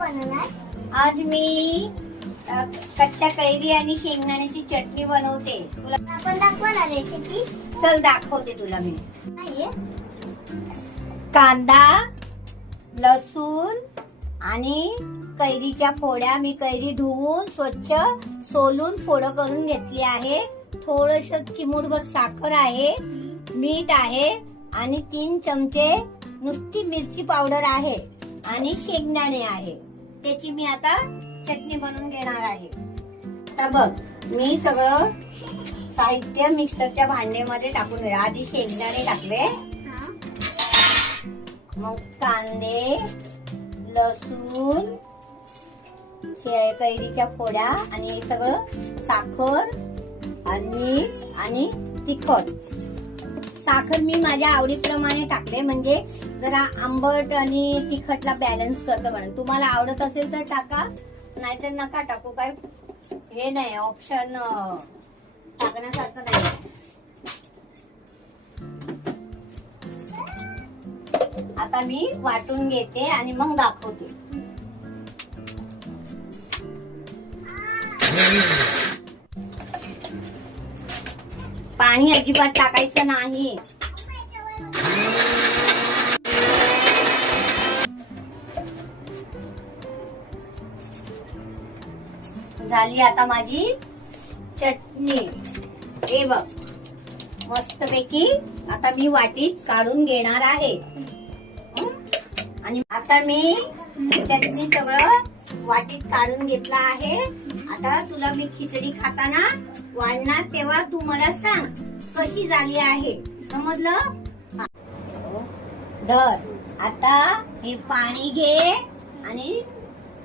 बनवणार? आज मी कच्च्या कैरी आणि शेंगदाण्याची चटणी बनवते. तुला आपण दाखवा ना रेसिपी. चल दाखवते तुला मी. नाहीये. कांदा, लसूण आणि कैरीच्या फोड्या. मी कैरी धुवून स्वच्छ सोलून फोडं करून घेतली आहे. थोडस चिमूटभर साखर आहे, मीठ आहे आणि 3 चमचे नुसती मिरची पावडर आहे आणि शेंगदाणे आहे. त्याची मी आता चटणी बनवून घेणार आहे. आता बघ, मी सगळं साहित्य मिक्सरच्या भांड्यामध्ये टाकून घे. आधी शेंगदाणे टाकले, मग कांदे, लसूण, कैरीच्या फोड्या आणि हे सगळं साखर आणि तिखट. साखर मी माझ्या आवडीप्रमाणे टाकले, म्हणजे जरा आंबट आणि तिखटला बॅलन्स करतं म्हणून. तुम्हाला आवडत असेल तर टाका, नाहीतर नका टाकू. काय हे नाही, ऑप्शन टाकण्यासारखं नाही. आता मी वाटून घेते आणि मग दाखवते. पाणी अजिबात टाकायचं नाही. झाली आता माझी चटणी. हे बघ, मस्तपैकी आता मी वाटीत काढून घेणार आहे. आणि आता मी चटणी सगळं वाटीत काढून घेतला आहे. आता तुला मी खिचडी खाताना वाढणार तेव्हा तू मला सांग कशी झाली आहे, समजलं? धर. आता हे पाणी घे आणि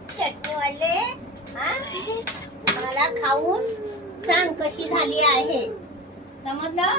चटणी वाढले मला खाऊन सांग कशी झाली आहे, समजलं?